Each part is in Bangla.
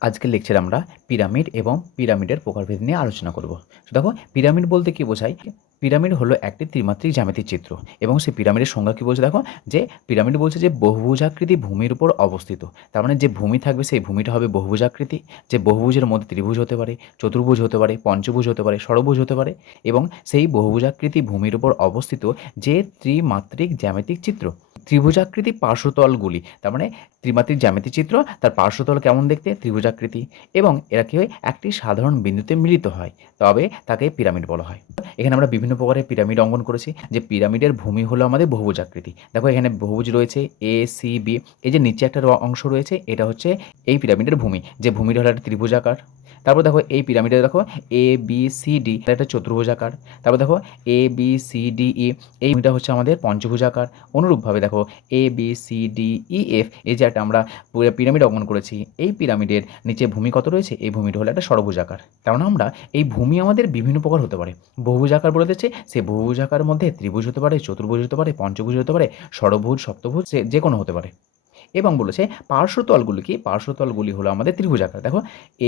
আজকের লেকচারে আমরা পিরামিড এবং পিরামিডের প্রকারভেদ নিয়ে আলোচনা করব। দেখো পিরামিড বলতে কি বোঝায়? পিরামিড হলো একটি ত্রিমাত্রিক জ্যামিতিক চিত্র এবং সেই পিরামিডের সংজ্ঞা কী বলছে দেখো? যে পিরামিড বলছে যে বহুভুজাকৃতি ভূমির উপর অবস্থিত। তার মানে যে ভূমি থাকবে সেই ভূমিটা হবে বহুভুজাকৃতি, যে বহুভুজের মধ্যে ত্রিভুজ হতে পারে, চতুর্ভুজ হতে পারে, পঞ্চভুজ হতে পারে, ষড়ভুজ হতে পারে এবং সেই বহুভুজাকৃতি ভূমির উপর অবস্থিত যে ত্রিমাত্রিক জ্যামিতিক চিত্র। ত্রিভুজাকৃতি পার্শ্বতলগুলি, তার মানে ত্রিমাত্রিক জ্যামিতি চিত্র, তার পার্শ্বতল কেমন দেখতে? ত্রিভুজাকৃতি। এবং এরা কী হয়? একটি সাধারণ বিন্দুতে মিলিত হয়, তবে তাকে পিরামিড বলা হয়। এখানে আমরা বিভিন্ন প্রকারের পিরামিড অঙ্কন করেছি, যে পিরামিডের ভূমি হলো আমাদের বহুভুজাকৃতি। দেখো, এখানে বহুভুজ রয়েছে এ সি বি এই যে নিচে একটা অংশ রয়েছে, এটা হচ্ছে এই পিরামিডের ভূমি, যে ভূমিটা হলো একটা ত্রিভুজাকার। তারপর দেখো এই পিরামিডে দেখো এ বি সি ডি একটা চতুর্ভুজাকার। তারপর দেখো A B C D E এই হচ্ছে আমাদের পঞ্চভুজাকার। অনুরূপভাবে দেখো A B C D E F এই যে একটা আমরা পুরো পিরামিড অঙ্কন করেছি, এই পিরামিডের নিচে ভূমি কত রয়েছে? এই ভূমিটা হলো একটা ষড়ভুজাকার। কারণ আমরা এই ভূমি আমাদের বিভিন্ন প্রকার হতে পারে। বহুভুজাকার বলে দিচ্ছে সেই বহুভুজাকার মধ্যে ত্রিভুজ হতে পারে, চতুর্ভুজ হতে পারে, পঞ্চভুজ হতে পারে, ষড়ভুজ, সপ্তভুজ যে কোনো হতে পারে। এবং বলেছে পার্শ্বতলগুলি কি? পার্শ্বতলগুলি হলো আমাদের ত্রিভুজাকার। দেখো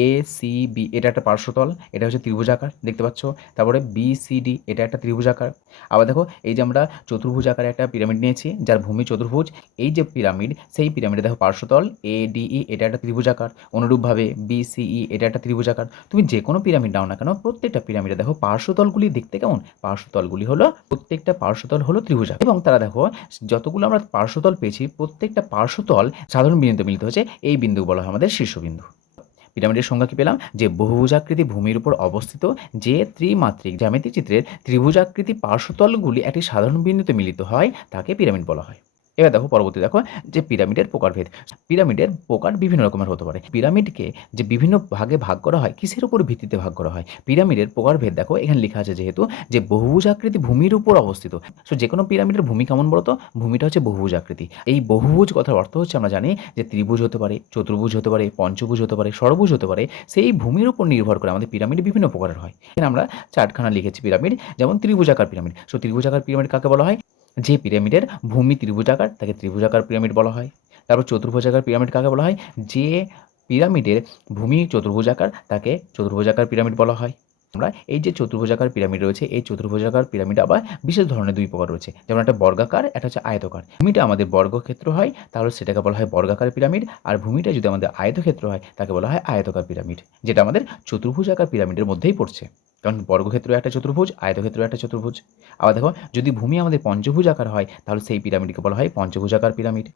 এ সি বি এটা একটা পার্শ্বতল, এটা হচ্ছে ত্রিভুজাকার, দেখতে পাচ্ছ? তারপরে বি সি ডি এটা একটা ত্রিভুজাকার। আবার দেখো, এই যে আমরা চতুর্ভুজাকার একটা পিরামিড নিয়েছি, যার ভূমি চতুর্ভুজ, এই যে পিরামিড, সেই পিরামিডে দেখো পার্শ্বতল এ ডিই এটা একটা ত্রিভুজাকার। অনুরূপভাবে বি সিই এটা একটা ত্রিভুজাকার। তুমি যে কোনো পিরামিড নাও না কেন, প্রত্যেকটা পিরামিডে দেখো পার্শ্বতলগুলি দেখতে কেমন? পার্শ্বতলগুলি হলো প্রত্যেকটা পার্শ্বতল হলো ত্রিভুজাকার। এবং তারা দেখো, যতগুলো আমরা পার্শ্বতল পেয়েছি, প্রত্যেকটা পার্শ্বতল সাধারণ বিন্দুতে মিলিত হয়েছে, এই বিন্দু বলা হয় আমাদের শীর্ষবিন্দু। পিরামিডের সংজ্ঞা কি পেলাম? যে বহুভুজাকৃতি ভূমির উপর অবস্থিত যে ত্রিমাত্রিক জ্যামিতি চিত্রের ত্রিভুজাকৃতি পার্শ্বতলগুলি একটি সাধারণ বিন্দুতে মিলিত হয়, তাকে পিরামিড বলা হয়। এবার দেখো পরবর্তী দেখো যে পিরামিডের প্রকারভেদ। পিরামিডের প্রকার বিভিন্ন রকমের হতে পারে। পিরামিডকে যে বিভিন্ন ভাগে ভাগ করা হয়, কিসের উপর ভিত্তিতে ভাগ করা হয়? পিরামিডের প্রকারভেদ দেখো, এখানে লেখা আছে যেহেতু যে বহুভুজাকৃতি ভূমির উপর অবস্থিত। সো যে কোনো পিরামিডের ভূমি কেমন বলতো? ভূমিটা হচ্ছে বহুভুজ আকৃতি এই বহুভুজ কথার অর্থ হচ্ছে আমরা জানি যে ত্রিভুজ হতে পারে, চতুর্ভুজ হতে পারে, পঞ্চভুজ হতে পারে, ষড়ভুজ হতে পারে, সেই ভূমির উপর নির্ভর করে আমাদের পিরামিড বিভিন্ন প্রকারের হয়। এখানে আমরা চারখানা লিখেছি পিরামিড, যেমন ত্রিভুজাকার পিরামিড। সো ত্রিভুজাকার পিরামিড কাকে বলা হয়? যে পিরামিডের ভূমি ত্রিভুজাকার, তাকে ত্রিভুজাকার পিরামিড বলা হয়। তারপর চতুর্ভুজাকার পিরামিড কাকে বলা হয়? যে পিরামিডের ভূমি চতুর্ভুজাকার, তাকে চতুর্ভুজাকার পিরামিড বলা হয়। আমরা এই যে চতুর্ভুজাকার পিরামিড রয়েছে, এই চতুর্ভুজাকার পিরামিড আবার বিশেষ ধরনের দুই প্রকার রয়েছে। যেমন একটা বর্গাকার, একটা হচ্ছে আয়তকার। ভূমিটা আমাদের বর্গক্ষেত্র হয়, তাহলে সেটাকে বলা হয় বর্গাকার পিরামিড। আর ভূমিটা যদি আমাদের আয়তক্ষেত্র হয়, তাকে বলা হয় আয়তকার পিরামিড, যেটা আমাদের চতুর্ভুজাকার পিরামিডের মধ্যেই পড়ছে। কারণ বর্গক্ষেত্র একটা চতুর্ভুজ, আয়তক্ষেত্র একটা চতুর্ভুজ। আবার দেখো, যদি ভূমি আমাদের পঞ্চভুজ আকার হয়, তাহলে সেই পিরামিডকে বলা হয় পঞ্চভুজাকার পিরামিড।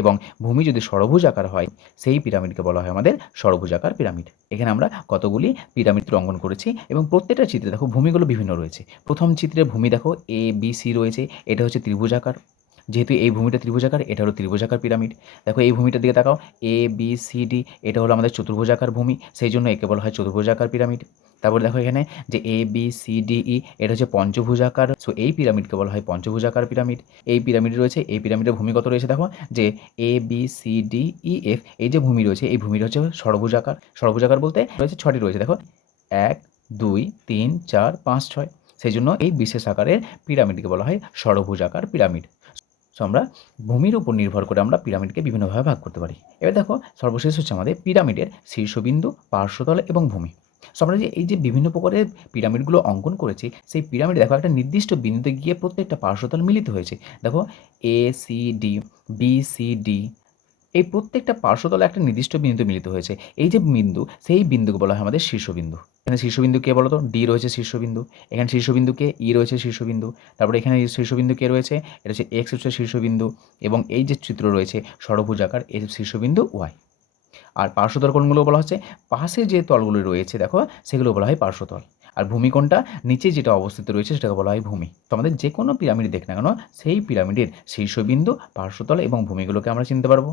এবং ভূমি যদি সরভুজ আকার হয়, সেই পিরামিডকে বলা হয় আমাদের ষড়ভুজাকার পিরামিড। এখানে আমরা কতগুলি পিরামিড অঙ্কন করেছি এবং প্রত্যেকটা চিত্রে দেখো ভূমিগুলো বিভিন্ন রয়েছে। প্রথম চিত্রে ভূমি দেখো এ বি সি রয়েছে। এটা হচ্ছে ত্রিভুজাকার যেহেতু এই ভূমিটা ত্রিভুজাকার এটা হলো ত্রিভুজাকার পিরামিড। দেখো এই ভূমিটার দিকে তাকাও এ বি সি ডি এটা হলো আমাদের চতুর্ভুজাকার ভূমি, সেই জন্য একে বলা হয় চতুর্ভুজাকার পিরামিড। তারপর দেখো এখানে যে A B C D E এটা হচ্ছে পঞ্চভুজাকার সো এই পিরামিডকে বলা হয় পঞ্চভুজাকার পিরামিড। এই পিরামিড রয়েছে, এই পিরামিডের ভূমি কত রয়েছে দেখো, যে A B C D E F এই যে ভূমি রয়েছে, এই ভূমিটা হচ্ছে ষড়ভুজাকার ষড়ভুজাকার বলতে রয়েছে ছটি রয়েছে, দেখো, এক, দুই, তিন, চার, পাঁচ, ছয়। সেই জন্য এই বিশেষ আকারের পিরামিডকে বলা হয় ষড়ভুজাকার পিরামিড। সো আমরা ভূমির উপর নির্ভর করে আমরা পিরামিডকে বিভিন্নভাবে ভাগ করতে পারি। এবার দেখো, সর্বশেষ হচ্ছে আমাদের পিরামিডের শীর্ষবিন্দু, পার্শ্বতল এবং ভূমি। সো আমরা যে এই যে বিভিন্ন প্রকারের পিরামিডগুলো অঙ্কন করেছি, সেই পিরামিড দেখো একটা নির্দিষ্ট বিন্দুতে গিয়ে প্রত্যেকটা পার্শ্বতল মিলিত হয়েছে। দেখো A C D B C D এই প্রত্যেকটা পার্শ্বতলে একটা নির্দিষ্ট বিন্দুতে মিলিত হয়েছে। এই যে বিন্দু, সেই বিন্দুকে বলা হয় আমাদের শীর্ষবিন্দু। এখানে শীর্ষবিন্দু কে বলো তো ডি রয়েছে শীর্ষবিন্দু। এখানে শীর্ষবিন্দু কে ই রয়েছে শীর্ষবিন্দু। তারপরে এখানে শীর্ষবিন্দু কে রয়েছে? এটা হচ্ছে এক্স হচ্ছে শীর্ষবিন্দু এবং এই যে চিত্র রয়েছে ষড়ভুজাকার এই শীর্ষবিন্দু ওয়াই। আর পার্শ্বতল কোণগুলো বলা হচ্ছে, পাশে যে তলগুলো রয়েছে, দেখো, সেগুলো বলা হয় পার্শ্বতল। আর ভূমিকোণটা নিচে যেটা অবস্থিত রয়েছে, সেটাকে বলা হয় ভূমি। তো আমাদের যে কোনো পিরামিড দেখ না কেন, সেই পিরামিডের শীর্ষবিন্দু, পার্শ্বতল এবং ভূমিগুলোকে আমরা চিনতে পারব।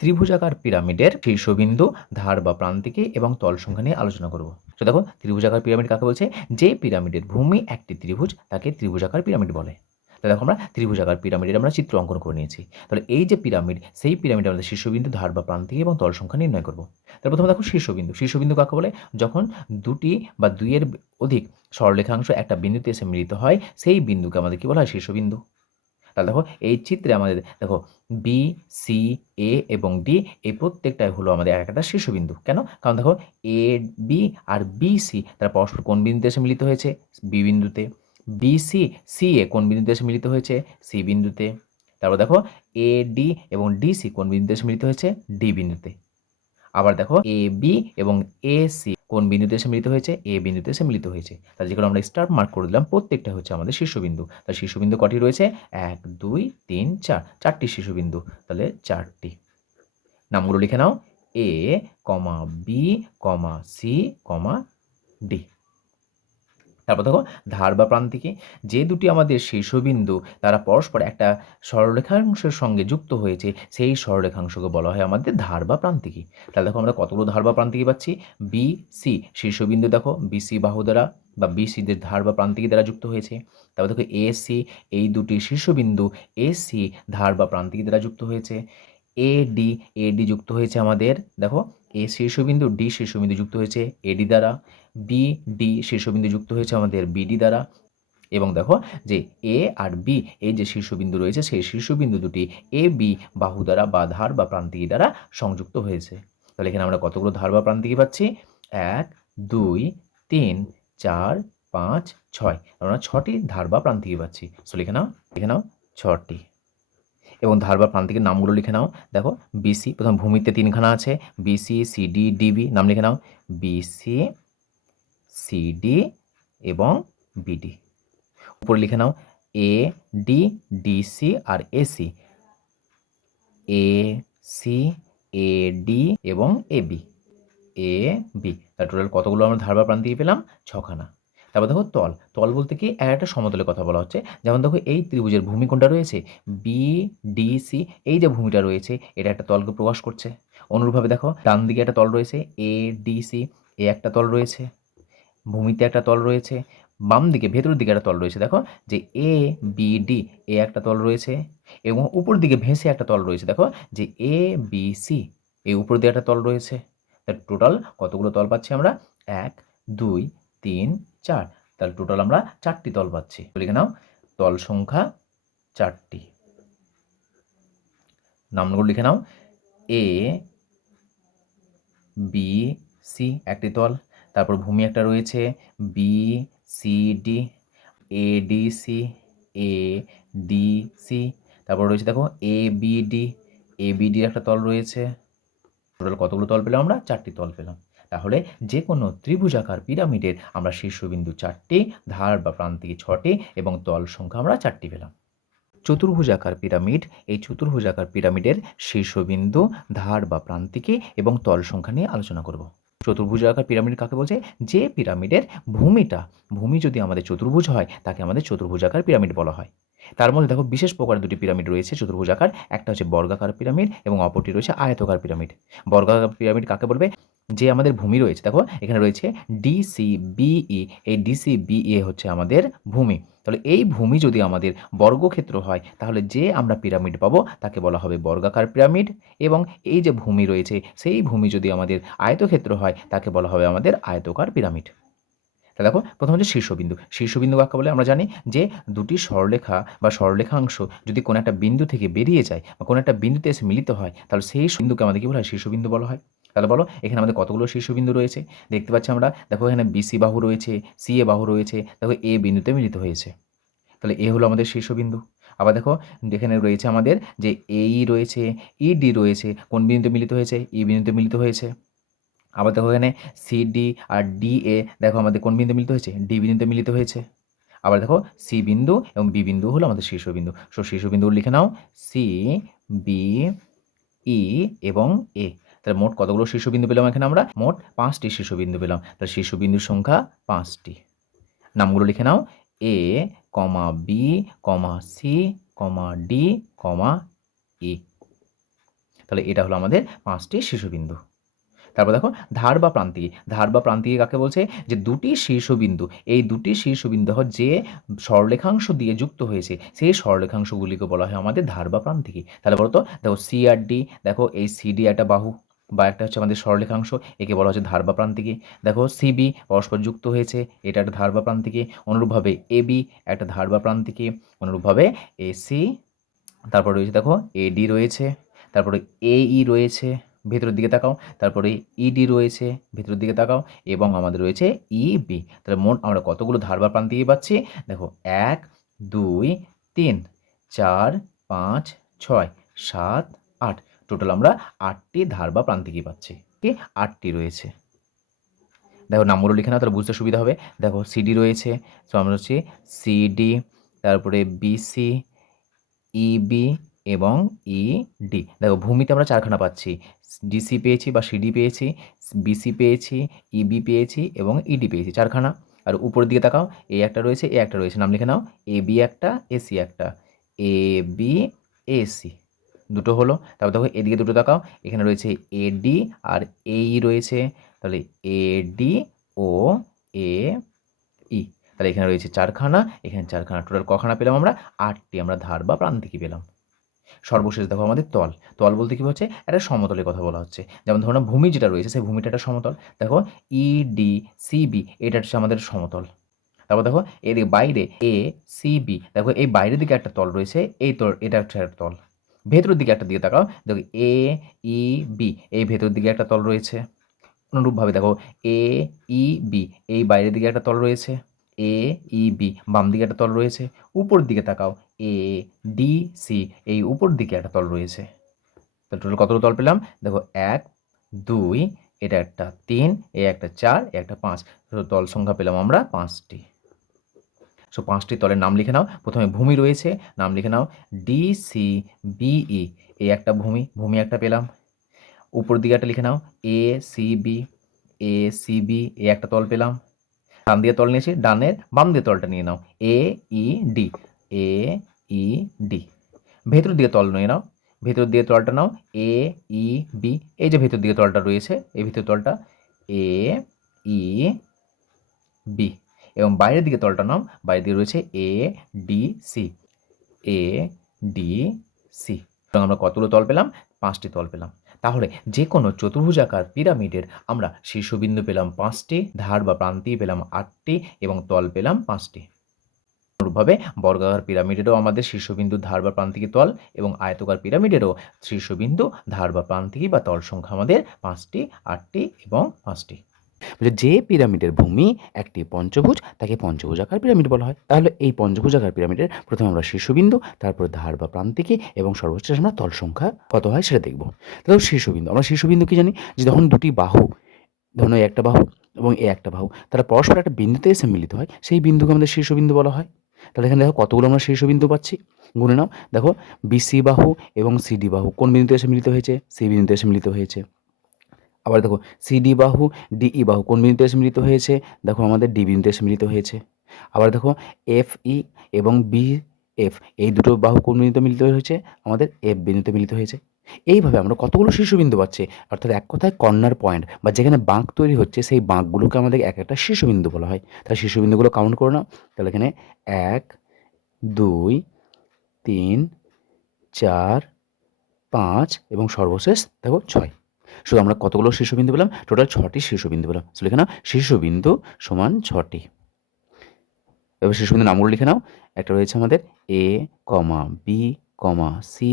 ত্রিভুজাকার পিরামিডের শীর্ষবিন্দু ধার বা প্রান্তিকে এবং তল সংখ্যা নিয়ে আলোচনা করব। তো দেখো, ত্রিভুজাকার পিরামিড কাকে বলছে? যে পিরামিডের ভূমি একটি ত্রিভুজ, তাকে ত্রিভুজাকার পিরামিড বলে। তাহলে দেখো আমরা ত্রিভুজাকার পিরামিডের আমরা চিত্র অঙ্কন করে নিয়েছি। তাহলে এই যে পিরামিড, সেই পিরামিড আমাদের শীর্ষবিন্দু ধার বা প্রান্তিক এবং তল সংখ্যা নির্ণয় করব। তার প্রথমে দেখো শীর্ষবিন্দু শীর্ষবিন্দু কাকে বলে? যখন দুটি বা দুইয়ের অধিক সরলরেখাংশ একটা বিন্দুতে এসে মিলিত হয়, সেই বিন্দুকে আমাদের কি বলা হয়? শীর্ষবিন্দু তাহলে দেখো এই চিত্রে আমাদের, দেখো বি সি এ এবং ডি এই প্রত্যেকটাই হলো আমাদের এক একটা শীর্ষবিন্দু। কেন? কারণ দেখো এ বি আর বি সি তারা পরস্পর কোন বিন্দুতে এসে মিলিত হয়েছে? বি বিন্দুতে। বি সি সি এ কোন বিন্দুতে এসে মিলিত হয়েছে? সি বিন্দুতে। তারপর দেখো এ ডি এবং ডি সি কোন বিন্দুতে এসে মিলিত হয়েছে? ডি বিন্দুতে। আবার দেখো এ বি এবং এ সি কোন বিন্দুতে এসে মিলিত হয়েছে? এ বিন্দুতে এসে মিলিত হয়েছে। তাহলে যেগুলো আমরা স্টার মার্ক করে দিলাম, প্রত্যেকটা হচ্ছে আমাদের শীর্ষবিন্দু। তাহলে শীর্ষবিন্দু কটি রয়েছে? এক, দুই, তিন, চার। চারটি শীর্ষবিন্দু। তাহলে চারটি। নামগুলো লিখে নাও। A, comma B, comma C, comma D. তারপর দেখো, ধার বা প্রান্তিকে যে দুটি আমাদের শীর্ষবিন্দু তারা পরস্পর একটা সরলরেখাংশের সঙ্গে যুক্ত হয়েছে, সেই সরলরেখাংশকে বলা হয় আমাদের ধার বা প্রান্তিকী। তাহলে দেখো আমরা কতগুলো ধার বা প্রান্তিকী পাচ্ছি? বি সি শীর্ষবিন্দু দেখো বিসি বাহু দ্বারা বা বিসিদের ধার বা প্রান্তিকী দ্বারা যুক্ত হয়েছে। তারপর দেখো এ সি এই দুটি শীর্ষবিন্দু এ সি ধার বা প্রান্তিকী দ্বারা যুক্ত হয়েছে। এ ডি এ ডি যুক্ত হয়েছে আমাদের, দেখো এ শীর্ষবিন্দু, ডি শীর্ষবিন্দু যুক্ত হয়েছে এডি দ্বারা, বি, ডি শীর্ষবিন্দু যুক্ত হয়েছে আমাদের বিডি দ্বারা। এবং দেখো যে এ আর বি, এই যে শীর্ষবিন্দু রয়েছে, সেই শীর্ষবিন্দু দুটি এ, বি বাহু দ্বারা বা ধার বা প্রান্তিকী দ্বারা সংযুক্ত হয়েছে। তাহলে এখানে আমরা কতগুলো ধার বা প্রান্তিকী পাচ্ছি? এক, দুই, তিন, চার, পাঁচ, ছয়। আমরা ছটি ধার বা প্রান্তিকী পাচ্ছি। সো লিখে নাও লিখে নাও, ছটি। এবং ধার বা প্রান্তিকের নামগুলো লিখে নাও। দেখো বিসি প্রথম ভূমিতে তিনখানা আছে। বিসি সিডি ডিবি নাম লিখে নাও। বিসি সিডি এবং বিডি উপরে লিখে নাও A D D C R A C A C A D এবং এ বি এ বি তার টোটাল কতগুলো আমরা ধার বা প্রান্তিকে পেলাম? ছখানা। তারপর দেখো তল তল বলতে কি এক একটা সমতলের কথা বলা হচ্ছে। যেমন দেখো এই ত্রিভুজের ভূমি কোনটা রয়েছে বি ডি সি এই যে ভূমিটা রয়েছে, এটা একটা তলকে প্রকাশ করছে। অনুরূপভাবে দেখো ডান দিকে একটা তল রয়েছে এ ডি সি এ একটা তল রয়েছে, ভূমিতে একটা তল রয়েছে, বাম দিকে, ভেতরের দিকে একটা তল রয়েছে। দেখো যে এ বি ডি এ একটা তল রয়েছে এবং উপর দিকে ভেসে একটা তল রয়েছে। দেখো যে এ বি সি এই উপর দিকে একটা তল রয়েছে। তার টোটাল কতগুলো তল পাচ্ছি আমরা? এক, দুই তিন, চার। তাহলে টোটাল আমরা চারটি তল পাচ্ছি। লিখে নাও তল সংখ্যা চারটি। নামগুলো লিখে নাও এ বি সি একটি তল তারপর ভূমি একটা রয়েছে B C D A D C A D C তারপর রয়েছে দেখো A B D A B D একটা তল রয়েছে। টোটাল কতগুলো তল পেলাম আমরা? চারটি তল পেলাম। তাহলে যে কোনো ত্রিভুজাকার পিরামিডের আমরা শীর্ষবিন্দু চারটি, ধার বা প্রান্তিক ছটি এবং তল সংখ্যা আমরা চারটি পেলাম। চতুর্ভুজাকার পিরামিড, এই চতুর্ভুজাকার পিরামিডের শীর্ষবিন্দু ধার বা প্রান্তিকে এবং তল সংখ্যা নিয়ে আলোচনা করব। চতুর্ভুজাকার পিরামিড কাকে বলছে? যে পিরামিডের ভূমিটা, ভূমি যদি আমাদের চতুর্ভুজ হয়, তাকে আমাদের চতুর্ভুজাকার পিরামিড বলা হয়। তার মধ্যে দেখো বিশেষ প্রকারের দুটি পিরামিড রয়েছে চতুর্ভুজাকার, একটা হচ্ছে বর্গাকার পিরামিড এবং অপরটি রয়েছে আয়তকার পিরামিড। বর্গাকার পিরামিড কাকে বলবে? যে আমাদের ভূমি রয়েছে, দেখো এখানে রয়েছে ডিসি বিই এই ডিসি বিই হচ্ছে আমাদের ভূমি। তাহলে এই ভূমি যদি আমাদের বর্গক্ষেত্র হয়, তাহলে যে আমরা পিরামিড পাবো, তাকে বলা হবে বর্গাকার পিরামিড। এবং এই যে ভূমি রয়েছে, সেই ভূমি যদি আমাদের আয়তক্ষেত্র হয়, তাকে বলা হবে আমাদের আয়তকার পিরামিড। তা দেখো, প্রথম হচ্ছে শীর্ষবিন্দু। শীর্ষবিন্দু কাকে বলে আমরা জানি যে দুটি সরলেখা বা সরলেখাংশ যদি কোনো একটা বিন্দু থেকে বেরিয়ে যায় বা কোনো একটা বিন্দুতে এসে মিলিত হয়, তাহলে সেই বিন্দুকে আমাদের কি বলা হয়? শীর্ষবিন্দু বলা হয়। তাহলে বলো, এখানে আমাদের কতগুলো শীর্ষবিন্দু রয়েছে? দেখতে পাচ্ছি আমরা, দেখো এখানে বিসি বাহু রয়েছে সি এ বাহু রয়েছে, দেখো এ বিন্দুতে মিলিত হয়েছে। তাহলে এ হলো আমাদের শীর্ষবিন্দু। আবার দেখো, এখানে রয়েছে আমাদের যে এই রয়েছে ই ডি রয়েছে, কোন বিন্দুতে মিলিত হয়েছে? ই বিন্দুতে মিলিত হয়েছে। আবার দেখো এখানে সি ডি আর ডি এ দেখো আমাদের কোন বিন্দু মিলিত হয়েছে? ডি বিন্দুতে মিলিত হয়েছে। আবার দেখো সি বিন্দু এবং বি বিন্দু হলো আমাদের শীর্ষবিন্দু। সো শীর্ষবিন্দু লিখে নাও সি বি ই এবং এ তাহলে মোট কতগুলো শীর্ষবিন্দু পেলাম এখানে আমরা? মোট পাঁচটি শীর্ষবিন্দু পেলাম। তাহলে শীর্ষবিন্দুর সংখ্যা পাঁচটি। নামগুলো লিখে নাও। A, comma B, comma C, comma D, comma E তাহলে এটা হলো আমাদের পাঁচটি শীর্ষবিন্দু। তারপর দেখো, ধার বা প্রান্তিকে। ধার বা প্রান্তিকে কাকে বলছে? যে দুটি শীর্ষবিন্দু। এই দুটি শীর্ষবিন্দু যে সরলেখাংশ দিয়ে যুক্ত হয়েছে। সেই সরলেখাংশগুলিকে বলা হয় আমাদের ধার বা প্রান্তিকে। তাহলে বলতো দেখো সি আর ডি দেখো এই সিডি একটা বাহু। বা একটা হচ্ছে আমাদের সরলেখাংশ, একে বলা হচ্ছে ধার বা প্রান্তিকী দেখো সিবি পরস্পর যুক্ত হয়েছে, এটা একটা ধার বা প্রান্তিকী অনুরূপভাবে এবি একটা ধার বা প্রান্তিকী অনুরূপভাবে এসি তারপর রয়েছে দেখো এডি রয়েছে, তারপরে এই রয়েছে, ভেতরের দিকে তাকাও, তারপরে ইডি রয়েছে, ভেতরের দিকে তাকাও, এবং আমাদের রয়েছে ইবি তাহলে মোট আমরা কতগুলো ধার বা প্রান্তিকে পাচ্ছি? দেখো, এক, দুই, তিন, চার, পাঁচ, ছয়, সাত, আট। টোটাল আমরা আটটি ধার বা প্রান্তিকই পাচ্ছি। কি আটটি রয়েছে। দেখো নাম্বারও লিখে নাও, তাহলে বুঝতে সুবিধা হবে। দেখো সিডি রয়েছে সো আমরা হচ্ছে সিডি তারপরে বিসি ইবি এবং ইডি দেখো ভূমিতে আমরা চারখানা পাচ্ছি। ডিসি পেয়েছি বা সিডি পেয়েছি বিসি পেয়েছি ইবি পেয়েছি এবং ইডি পেয়েছি, চারখানা। আর উপরের দিকে তাকাও এ একটা রয়েছে এ একটা রয়েছে। নাম লিখে নাও এ বি একটা এসি একটা এ বি এসি দুটো হলো। তারপর দেখো এদিকে দুটো তাকাও এখানে রয়েছে এডি আর এই রয়েছে। তাহলে এডি ও এ ই তাহলে এখানে রয়েছে চারখানা। এখানে চারখানা টোটাল কখানা পেলাম আমরা। আটটি আমরা ধার বা প্রান্তিকই পেলাম? সর্বশেষ দেখো আমাদের তল। তল বলতে কী হচ্ছে একটা সমতলের কথা বলা হচ্ছে। যেমন ধরুন ভূমি যেটা রয়েছে, সেই ভূমিটা একটা সমতল। দেখো ইডি সিবি এটা হচ্ছে আমাদের সমতল। তারপর দেখো এর বাইরে এ সিবি দেখো এই বাইরের দিকে একটা তল রয়েছে। এই তল, এটা হচ্ছে একটা তল। ভেতরের দিকে একটা দিকে তাকাও। দেখো এ ই বি এই ভেতরের দিকে একটা তল রয়েছে। অনুরূপভাবে দেখো এ ই বি এই বাইরের দিকে একটা তল রয়েছে। এ ই বি বাম দিকে একটা তল রয়েছে। উপর দিকে তাকাও। এ ডি সি এই উপর দিকে একটা তল রয়েছে। তো টোটাল কতগুলো তল পেলাম? দেখো, এক, দুই, এটা একটা তিন, এ একটা চার, এ একটা পাঁচ। তল সংখ্যা পেলাম আমরা পাঁচটি। সো পাঁচটি তলের নাম লিখে নাও। প্রথমে ভূমি রয়েছে, নাম লিখে নাও। ডি সি বিই এই একটা ভূমি ভূমি একটা পেলাম। উপর দিকে একটা লিখে নাও। A C B A C B A একটা তল পেলাম। ডান দিয়ে তল নিয়েছি, ডানের বাম দিয়ে তলটা নিয়ে নাও। এ E D A E D ভেতর দিয়ে তল নিয়ে নাও। ভেতর দিয়ে তলটা নাও। এ ই বি এই যে ভেতর দিকে তলটা রয়েছে, এই ভেতর তলটা এ ই বি এবং বাইরের দিকে তলটা নাম, বাইরের দিকে রয়েছে A D C A D C এবং আমরা কতগুলো তল পেলাম? পাঁচটি তল পেলাম। তাহলে যে কোনো চতুর্ভুজাকার পিরামিডের আমরা শীর্ষবিন্দু পেলাম পাঁচটি, ধার বা প্রান্তি পেলাম আটটি এবং তল পেলাম পাঁচটি। অনুরূপভাবে বর্গাকার পিরামিডেরও আমাদের শীর্ষবিন্দু, ধার বা প্রান্তিকি তল এবং আয়তকার পিরামিডেরও শীর্ষবিন্দু, ধার বা প্রান্তিকি বা তল সংখ্যা আমাদের পাঁচটি, আটটি এবং পাঁচটি। যে পিরামিডের ভূমি একটি পঞ্চভুজ, তাকে পঞ্চভুজাকার পিরামিড বলা হয়। তাহলে এই পঞ্চভুজাকার পিরামিডের প্রথমে আমরা শীর্ষবিন্দু, তারপর ধার বা প্রান্তিকে এবং সর্বশেষ আমরা তল সংখ্যা কত হয় সেটা দেখব। তাহলে শীর্ষবিন্দু, আমরা শীর্ষবিন্দু কি জানি? যে যখন দুটি বাহু, ধরুন এই একটা বাহু এবং এই একটা বাহু, তারা পরস্পর একটা বিন্দুতে এসে মিলিত হয়। সেই বিন্দুকে আমাদের শীর্ষবিন্দু বলা হয়। তাহলে এখানে দেখো কতগুলো আমরা শীর্ষবিন্দু পাচ্ছি? গুনে নাও। দেখো বিসি বাহু এবং সিডি বাহু কোন বিন্দুতে এসে মিলিত হয়েছে? সি বিন্দুতে এসে মিলিত হয়েছে। আবার দেখো সিডি বাহু ডিই বাহু, কোন বিন্দুতে এসে মিলিত হয়েছে? দেখো আমাদের ডি বিন্দুতে এসে মিলিত হয়েছে। আবার দেখো এফ ই এবং বি এফ এই দুটো বাহু কোন বিন্দুতে মিলিত হয়েছে? আমাদের এফ বিন্দুতে মিলিত হয়েছে। এইভাবে আমরা কতগুলো শীর্ষবিন্দু পাচ্ছি? অর্থাৎ এক কথায় কর্নার পয়েন্ট, বা যেখানে বাঁক তৈরি হচ্ছে, সেই বাঁকগুলোকে আমাদের এক একটা শীর্ষবিন্দু বলা হয়। তাহলে শীর্ষবিন্দুগুলো কাউন্ট করে নাও। তাহলে এখানে এক, দুই, তিন, চার, পাঁচ এবং সর্বশেষ দেখো ছয়। শুধু আমরা কতগুলো শীর্ষবিন্দু পেলাম? টোটাল ছটি শীর্ষবিন্দু পেলাম। সো লিখে নাও, শীর্ষবিন্দু সমান ছটি। এবার শীর্ষবিন্দু নামগুলো লিখে নাও। একটা রয়েছে আমাদের A comma B comma C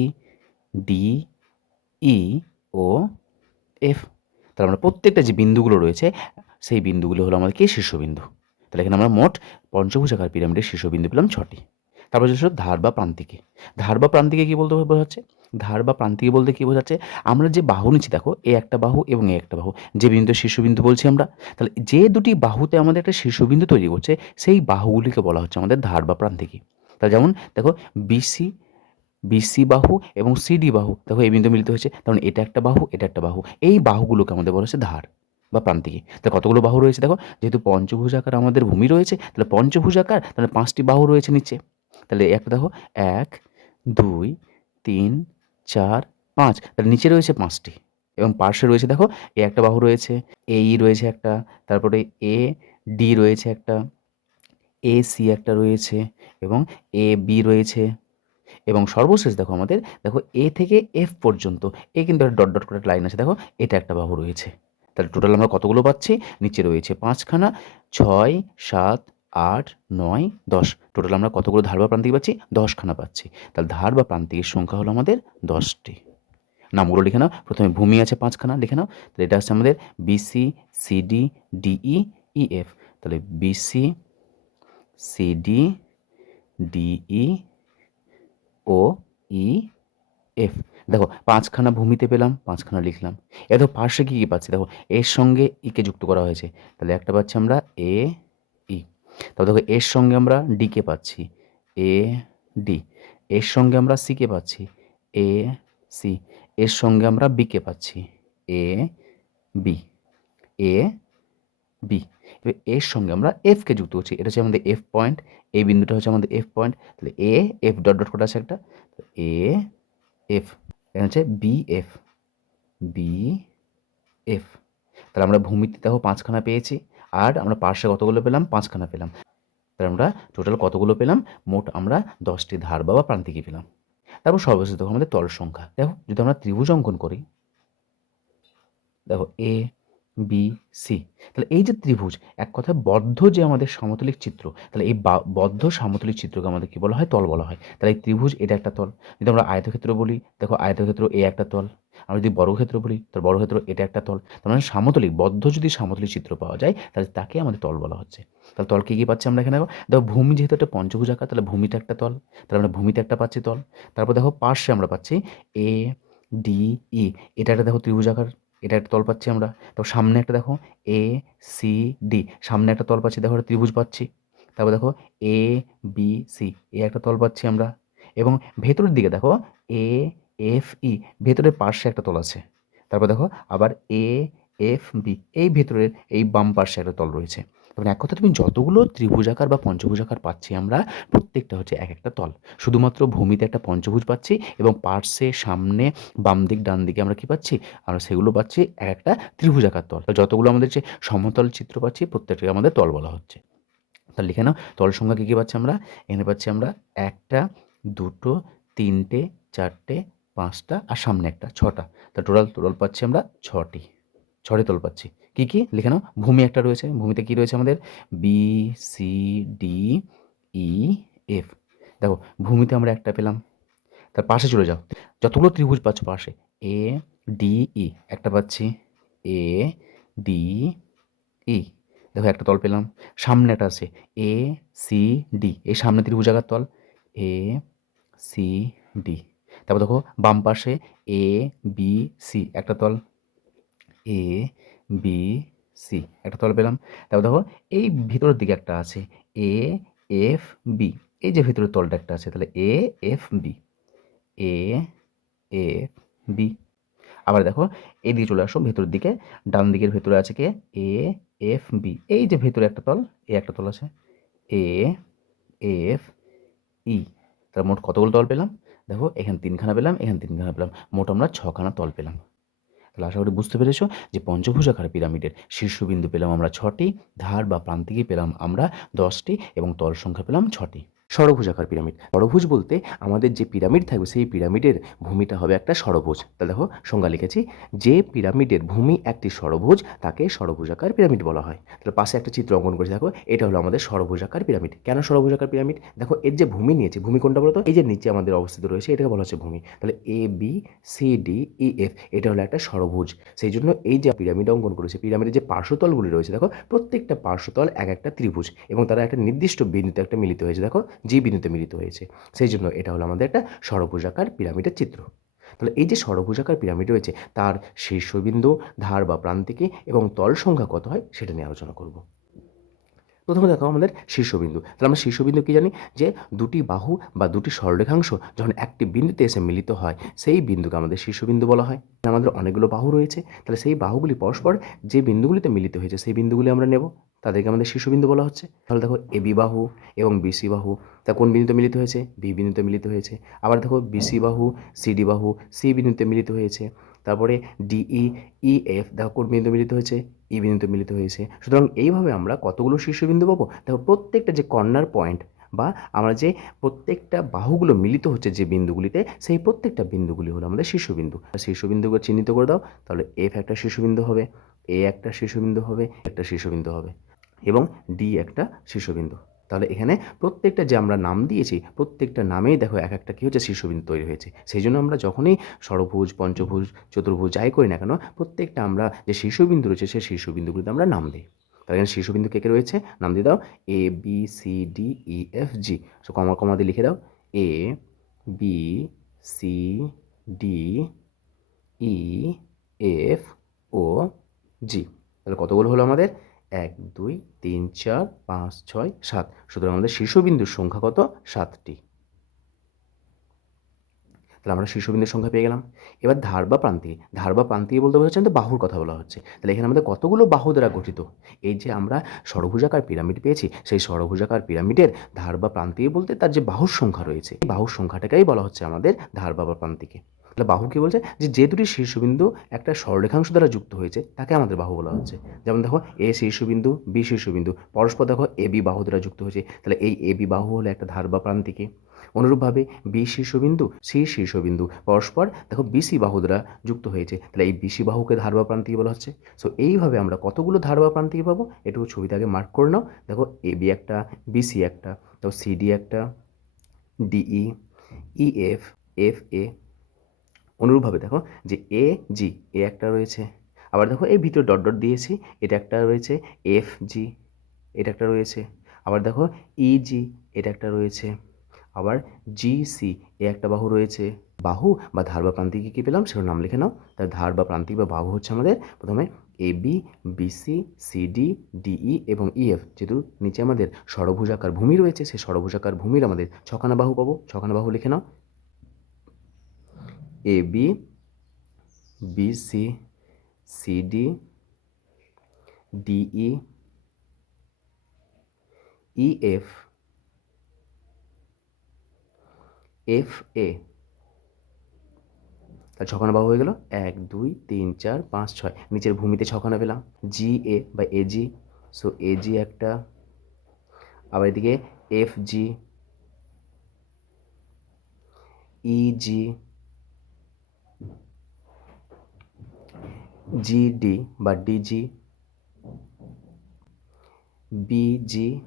D E O F তাহলে আমরা প্রত্যেকটা যে বিন্দুগুলো রয়েছে, সেই বিন্দুগুলো হলো আমাদের কি? শীর্ষবিন্দু। তাহলে এখানে আমরা মোট পঞ্চভুজাকার পিরামিডের শীর্ষবিন্দু পেলাম ছটি। তারপর হচ্ছে ধার বা প্রান্তিকে। ধার বা প্রান্তিকে কী বলতে বোঝাচ্ছে ধার বা প্রান্তিকে বলতে কী বোঝাচ্ছে? আমরা যে বাহু নিচ্ছি, দেখো, এ একটা বাহু এবং এ একটা বাহু। যে বিন্দু শীর্ষবিন্দু বলছি আমরা, তাহলে যে দুটি বাহুতে আমাদের একটা শীর্ষবিন্দু তৈরি করছে, সেই বাহুগুলিকে বলা হচ্ছে আমাদের ধার বা প্রান্তিকে তাহলে যেমন, দেখো, বিসি বিসি বাহু এবং সিডি বাহু, দেখো, এই বিন্দু মিলিত হয়েছে তখন এটা একটা বাহু, এটা একটা বাহু। এই বাহুগুলোকে আমাদের বলা হচ্ছে ধার বা প্রান্তিকে তাহলে কতগুলো বাহু রয়েছে, দেখো, যেহেতু পঞ্চভুজাকার আমাদের ভূমি রয়েছে, তাহলে পঞ্চভুজাকার, তাহলে পাঁচটি বাহু রয়েছে নিচে। তাহলে একটা, দেখো, এক, দুই, তিন চার, পাঁচ। তাহলে নিচে রয়েছে পাঁচটি এবং পার্শ্বে রয়েছে, দেখো, এ একটা বাহু রয়েছে এই রয়েছে একটা, তারপরে এ, ডি রয়েছে একটা, এ, সি একটা রয়েছে এবং এ, বি রয়েছে এবং সর্বশেষ দেখো আমাদের, দেখো, এ থেকে এফ পর্যন্ত, এ কিন্তু একটা ডট ডট করে লাইন আছে, দেখো, এটা একটা বাহু রয়েছে। তাহলে টোটাল আমরা কতগুলো পাচ্ছি? নিচে রয়েছে পাঁচখানা, ছয়, সাত আট, নয়, দশ। টোটাল আমরা কতগুলো ধার বা প্রান্তিক পাচ্ছি দশখানা পাচ্ছি। তাহলে ধার বা প্রান্তিকের সংখ্যা হলো আমাদের দশটি। নামগুলো লিখে নাও। প্রথমে ভূমি আছে পাঁচখানা, লিখে নাও। তাহলে এটা হচ্ছে আমাদের B C C D D E E F তাহলে B C C D D E ও ই এফ দেখো, পাঁচখানা ভূমিতে পেলাম, পাঁচখানা লিখলাম। এ দেখো পার্শ্বে কী কী পাচ্ছি? দেখো, এর সঙ্গে ইকে যুক্ত করা হয়েছে। তাহলে একটা পাচ্ছি আমরা এ তারপর দেখো এর সঙ্গে আমরা ডিকে পাচ্ছি। এ ডি এর সঙ্গে আমরা সিকে পাচ্ছি। এ সি এর সঙ্গে আমরা বিকে পাচ্ছি। এ বি এ বি এর সঙ্গে আমরা এফকে যুক্ত করছি। এটা হচ্ছে আমাদের এফ পয়েন্ট এই বিন্দুটা হচ্ছে আমাদের এফ পয়েন্ট তাহলে এ এফ ডট ডট করে আছে একটা। এ এফ হচ্ছে বি এফ বি এফ তাহলে আমরা ভূমিতে দেখো পাঁচখানা পেয়েছি। আর আমরা পার্শ্বে কতগুলো পেলাম? পাঁচখানা পেলাম। তাহলে আমরা টোটাল কতগুলো পেলাম? মোট আমরা দশটি ধার বা প্রান্তিকে পেলাম। তারপর সর্বশেষ দেখো আমাদের তল সংখ্যা। দেখো, যদি আমরা ত্রিভুজ অঙ্কন করি, দেখো এ বি সি তাহলে এই যে ত্রিভুজ, এক কথায় বদ্ধ যে আমাদের সমতলিক চিত্র, তাহলে এই বদ্ধ সমতলিক চিত্রকে আমাদের কী বলা হয়? তল বলা হয়। তাহলে এই ত্রিভুজ এটা একটা তল। যদি আমরা আয়তক্ষেত্র বলি, দেখো আয়তক্ষেত্র এ একটা তল। আমরা যদি বর্গক্ষেত্র বলি, তাহলে বর্গক্ষেত্র এটা একটা তল। তার মানে সামতলিক, বদ্ধ যদি সামতলিক চিত্র পাওয়া যায়, তাহলে তাকে আমাদের তল বলা হচ্ছে। তাহলে তল কী পাচ্ছি আমরা এখানে দেখো? ভূমি যেহেতু একটা পঞ্চভুজ আকার, তাহলে ভূমিটা একটা তল। তাহলে আমরা ভূমিতে একটা পাচ্ছি তল। তারপর দেখো পার্শ্বে আমরা পাচ্ছি এ ডি ই এটা একটা দেখো ত্রিভুজ আকার, এটা একটা তল পাচ্ছি আমরা। তো সামনে একটা দেখো এ সি ডি সামনে একটা তল পাচ্ছি, দেখো একটা ত্রিভুজ পাচ্ছি। তারপর দেখো এ বি সি এ একটা তল পাচ্ছি আমরা। এবং ভেতরের দিকে দেখো এ এফ ই ভেতরের পার্শ্বে একটা তল আছে। তারপর দেখো, আবার এ, এফ, বি, এই ভেতরের এই বাম পার্শ্বে একটা তল রয়েছে। এক কথা, তুমি যতগুলো ত্রিভুজাকার বা পঞ্চভুজাকার পাচ্ছি আমরা, প্রত্যেকটা হচ্ছে এক একটা তল। শুধুমাত্র ভূমিতে একটা পঞ্চভুজ পাচ্ছি এবং পার্শ্বে, সামনে, বাম দিক, ডান দিকে আমরা কি পাচ্ছি? আমরা সেগুলো পাচ্ছি এক একটা ত্রিভুজাকার তল। যতগুলো আমাদের যে সমতল চিত্র পাচ্ছি, প্রত্যেকটাকে আমাদের তল বলা হচ্ছে। তাহলে লিখে নাও, তল সংখ্যা কী কী পাচ্ছি আমরা? এখানে পাচ্ছি আমরা একটা, দুটো, তিনটে, চারটে পাঁচটা আর সামনে একটা, ছটা। তা টোটাল টোটাল পাচ্ছি আমরা ছটি। ছটি তল পাচ্ছি। কী কী? লিখে নাও। ভূমি একটা রয়েছে। ভূমিতে কী রয়েছে আমাদের? B C D E F দেখো, ভূমিতে আমরা একটা পেলাম। তার পাশে চলে যাও। যতগুলো ত্রিভুজ পাচ্ছ পাশে এ ডি ই একটা পাচ্ছি এ ডি ই দেখো, একটা তল পেলাম। সামনে একটা আছে এ সি ডি এই সামনে ত্রিভুজাকার তল এ সি ডি তারপর দেখো বাম পাশে এ বি সি একটা তল। এ বি সি একটা তল পেলাম। তারপর দেখো এই ভিতরের দিকে একটা আছে। এ এফ বি এই যে ভিতরের তলটা একটা আছে, তাহলে A F B A F B আবার দেখো এদিকে চলে আসো, ভেতরের দিকে। ডান দিকের ভেতরে আছে কে? এ এফ বি এই যে ভেতরে একটা তল, এ একটা তল আছে। এ এফ ই তার মোট কতগুলো তল পেলাম? দেখো, এখানে তিনখানা পেলাম, এখানে তিনখানা পেলাম। মোট আমরা ছখানা তল পেলাম। তাহলে আশা করি বুঝতে পেরেছ যে পঞ্চভুজাকার পিরামিডের শীর্ষবিন্দু পেলাম আমরা ছটি, ধার বা প্রান্তিকে পেলাম আমরা দশটি এবং তল সংখ্যা পেলাম ছটি। ষড়ভুজাকার পিরামিড। ষড়ভুজ বলতে আমাদের যে পিরামিড থাকবে, সেই পিরামিডের ভূমিটা হবে একটা ষড়ভুজ। তাহলে দেখো, সংজ্ঞা লিখেছি, যে পিরামিডের ভূমি একটি ষড়ভুজ, তাকে ষড়ভুজাকার পিরামিড বলা হয়। তাহলে পাশে একটা চিত্র অঙ্কন করেছি, দেখো, এটা হলো আমাদের ষড়ভুজাকার পিরামিড। কেন ষড়ভুজাকার পিরামিড? দেখো, এর যে ভূমি নিয়েছে, ভূমি কোনটা বলতো? এই যে নিচে আমাদের অবস্থিত রয়েছে, এটাকে বলা হচ্ছে ভূমি। তাহলে A B C D E F এটা হলো একটা ষড়ভুজ। সেই জন্য এই যে পিরামিড অঙ্কন করেছে, পিরামিডের যে পার্শ্বতলগুলি রয়েছে, দেখো, প্রত্যেকটা পার্শ্বতল এক একটা ত্রিভুজ এবং তারা একটা নির্দিষ্ট বিন্দুতে একটা মিলিত হয়েছে, দেখো যে বিন্দুতে মিলিত হয়েছে। সেই জন্য এটা হলো আমাদের একটা সরভুজাকার পিরামিডের চিত্র। তাহলে এই যে সরভুজাকার পিরামিড রয়েছে, তার শীর্ষবিন্দু, ধার বা প্রান্তিকে এবং তল সংখ্যা কত হয়, সেটা নিয়ে আলোচনা করব। প্রথমে দেখো আমাদের শীর্ষবিন্দু। তাহলে আমরা শীর্ষবিন্দু কি জানি? যে দুটি বাহু বা দুটি সরলরেখাংশ যখন একটি বিন্দুতে এসে মিলিত হয়, সেই বিন্দুকে আমাদের শীর্ষবিন্দু বলা হয়। আমাদের অনেকগুলো বাহু রয়েছে, তাহলে সেই বাহুগুলি পরস্পর যে বিন্দুগুলিতে মিলিত হয়েছে, সেই বিন্দুগুলি আমরা নেব। তাদেরকে আমাদের শীর্ষবিন্দু বলা হচ্ছে। তাহলে দেখো এ বি বাহু এবং বিসি বাহু, তা কোন বিন্দুতে মিলিত হয়েছে? বি বিন্দুতে মিলিত হয়েছে। আবার দেখো বিসি বাহু সিডি বাহু, সি বিন্দুতে মিলিত হয়েছে। তারপরে ডিই ই এফ, দেখো কোন বিন্দু মিলিত হয়েছে? ই বিন্দুতে মিলিত হয়েছে। সুতরাং এইভাবে আমরা কতগুলো শীর্ষবিন্দু পাবো? দেখো, প্রত্যেকটা যে কর্নার পয়েন্ট বা আমরা যে প্রত্যেকটা বাহুগুলো মিলিত হচ্ছে যে বিন্দুগুলিতে, সেই প্রত্যেকটা বিন্দুগুলি হলো আমাদের শীর্ষবিন্দু। শীর্ষবিন্দুকে চিহ্নিত করে দাও, তাহলে এফ একটা শীর্ষবিন্দু হবে, এ একটা শীর্ষবিন্দু হবে, একটা শীর্ষবিন্দু হবে এবং ডি একটা শীর্ষবিন্দু। তাহলে এখানে প্রত্যেকটা যে আমরা নাম দিয়েছি, প্রত্যেকটা নামেই দেখো এক একটা কী হচ্ছে শীর্ষবিন্দু তৈরি হয়েছে। সেই জন্য আমরা যখনই ষড়ভুজ, পঞ্চভুজ, চতুর্ভুজ যাই করি না কেন, প্রত্যেকটা আমরা যে শীর্ষবিন্দু রয়েছে, সেই শীর্ষবিন্দুগুলিতে আমরা নাম দিই। তাহলে এখানে শীর্ষবিন্দু কে কে রয়েছে? নাম দিয়ে দাও। A B C D E F G so comma comma দিয়ে লিখে দাও। A B C D E F O G তাহলে কতগুলো হলো আমাদের? এক, দুই, তিন, চার, পাঁচ, ছয়, সাত। সুতরাং আমাদের শীর্ষবিন্দুর সংখ্যা কত? সাতটি। তাহলে আমরা শীর্ষবিন্দুর সংখ্যা পেয়ে গেলাম। এবার ধার বা প্রান্তিক ধার বা প্রান্তিক বলতে বোঝাচ্ছেন তো বাহুর কথা বলা হচ্ছে। তাহলে এখানে আমাদের কতগুলো বাহু দ্বারা গঠিত? এই যে আমরা ষড়ভুজাকার পিরামিড পেয়েছি, সেই ষড়ভুজাকার পিরামিডের ধার বা প্রান্তিক বলতে তার যে বাহুর সংখ্যা রয়েছে, এই বাহুর সংখ্যাটাকেই বলা হচ্ছে আমাদের ধার বা প্রান্তিকে। তাহলে বাহু কি বলছে? যে যে দুটি শীর্ষবিন্দু একটা সরলরেখাংশ দ্বারা যুক্ত হয়েছে, তাকে আমাদের বাহু বলা হচ্ছে। যেমন দেখো, এ শীর্ষবিন্দু, বি শীর্ষবিন্দু, পরস্পর দেখো, এ বি বাহু দ্বারা যুক্ত হয়েছে। তাহলে এই এ বি বাহু হলো একটা ধার বা প্রান্তিকে। অনুরূপভাবে বি শীর্ষবিন্দু, সি শীর্ষবিন্দু, পরস্পর দেখো বিসি বাহু দ্বারা যুক্ত হয়েছে। তাহলে এই বিসি বাহুকে ধার বা প্রান্তিক বলা হচ্ছে। সো এইভাবে আমরা কতগুলো ধার বা প্রান্তিক পাবো? এটুকু ছবিতে আগে মার্ক করে নাও। দেখো, এ বি একটা বিসি একটা দেখো সিডি একটা D E E F F A অনুরূপভাবে দেখো যে এ জি এ একটা রয়েছে। আবার দেখো এই ভিতরে ডট ডট দিয়েছি, এটা একটা রয়েছে এফ জি এটা একটা রয়েছে। আবার দেখো ই জি এটা একটা রয়েছে। আবার জি সি এ একটা বাহু রয়েছে। বাহু বা ধার বা প্রান্তিকে কী পেলাম? সেটার নাম লিখে নাও। তাহলে ধার বা প্রান্তিক বা বাহু হচ্ছে আমাদের প্রথমে A B B C C D D E এবং ইএফ যেহেতু নিচে আমাদের ষড়ভুজাকার ভূমি রয়েছে, সেই ষড়ভুজাকার ভূমির আমাদের ছখানা বাহু পাবো। ছখানা বাহু লিখে নাও। A B B C C D D E E F F A তাহলে ছখানা বাহু হয়ে গেল। এক, দুই, তিন, চার, পাঁচ, ছয়। নিচের ভূমিতে ছখানা পেলাম। জি এ বা এ জি সো এ জি একটা। আবার এদিকে F G E G D বা ডিজি বিজি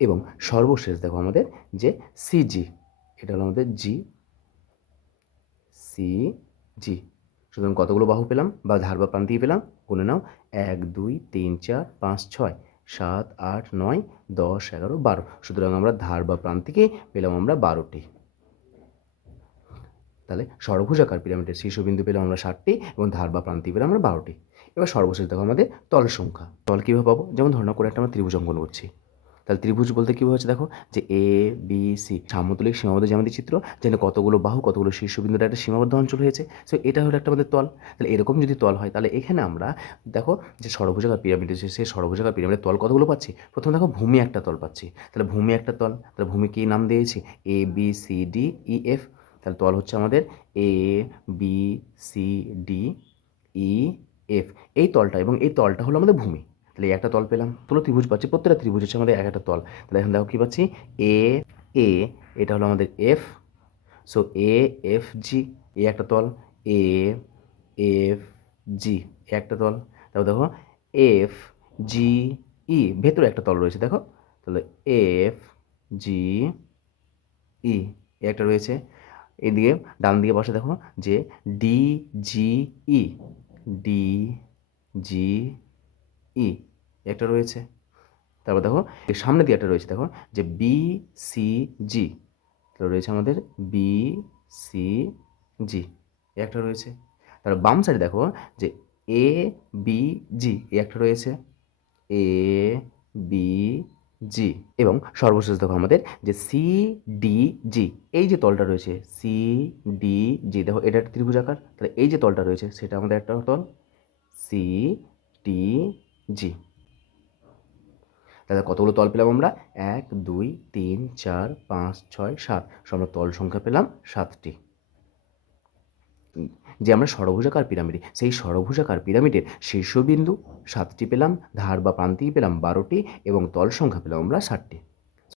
এবং সর্বশেষ দেখো আমাদের যে সিজি এটা হলো আমাদের জি সি জি সুতরাং কতগুলো বাহু পেলাম? বা ধার বা প্রান্তিক পেলাম? গুনে নাও, এক, দুই, তিন, চার, পাঁচ, ছয়, সাত, আট, নয়, দশ, এগারো, বারো। সুতরাং আমরা ধার বা প্রান্তিকে পেলাম আমরা বারোটি। তাহলে সর্বভুজাকার পিরামিডের শীর্ষবিন্দু পেলাম আমরা ষাটটি এবং ধার বা প্রান্তি পেলাম আমরা বারোটি। এবার সর্বশেষ দেখো আমাদের তল সংখ্যা। তল কীভাবে পাবো? যেমন ধরনা করে একটা আমরা ত্রিভুজ অঙ্কন করছি। তাহলে ত্রিভুজ বলতে কী হচ্ছে দেখো? যে এ বি সি সামতুলিক সীমাবদ্ধ জ্যামিতি চিত্র যেন কতগুলো বাহু, কতগুলো শীর্ষবিন্দুর একটা সীমাবদ্ধ অঞ্চল হয়েছে। সো এটা হলো একটা আমাদের তল। তাহলে এরকম যদি তল হয়, তাহলে এখানে আমরা দেখো যে সর্বভুজাকার পিরামিড আছে সেই সর্বভুজাকার পিরামিডের তল কতগুলো পাচ্ছি? প্রথম দেখো ভূমি একটা তল পাচ্ছি। তাহলে ভূমি একটা তল। তাহলে ভূমি কী নাম দিয়েছি? A B C D E F তাহলে তল হচ্ছে আমাদের A B C D E F এই তলটা এবং এই তলটা হলো আমাদের ভূমি। তাহলে এই একটা তল পেলাম তোলো ত্রিভুজ পাচ্ছি, প্রত্যেকটা ত্রিভুজ হচ্ছে আমাদের এক একটা তল। তাহলে এখন দেখো কী পাচ্ছি? এ এ এটা হলো আমাদের F so A F G A একটা তল। এ এফ জি একটা তল। তারপর দেখো এফ জি ই ভেতরে একটা তল রয়েছে, দেখো। তাহলে এফ জি ই একটা রয়েছে। এদিকে ডান দিকে পাশে দেখো যে D G E D G ই একটা রয়েছে। তারপর দেখো এর সামনে দিয়ে একটা রয়েছে, দেখো যে বি সি জি রয়েছে আমাদের বি সি জি একটা রয়েছে। তারপর বাম সাইডে দেখো যে এ বি জি একটা রয়েছে। এ বি জি এবং সর্বশেষ দেখো আমাদের যে সি ডি জি এই যে তলটা রয়েছে সি ডি জি দেখো এটা একটা ত্রিভুজাকার তাহলে এই যে তলটা রয়েছে সেটা আমাদের একটা তল সি ডি জি তাহলে কতগুলো তল পেলাম আমরা? এক, দুই, তিন, চার, পাঁচ, ছয়, সাত। সব আমরা তল সংখ্যা পেলাম সাতটি। যে আমরা ষড়ভুজাকার পিরামিড, সেই ষড়ভুজাকার পিরামিডের শীর্ষবিন্দু সাতটি পেলাম, ধার বা প্রান্তিক পেলাম বারোটি এবং তল সংখ্যা পেলাম আমরা ষাটটি।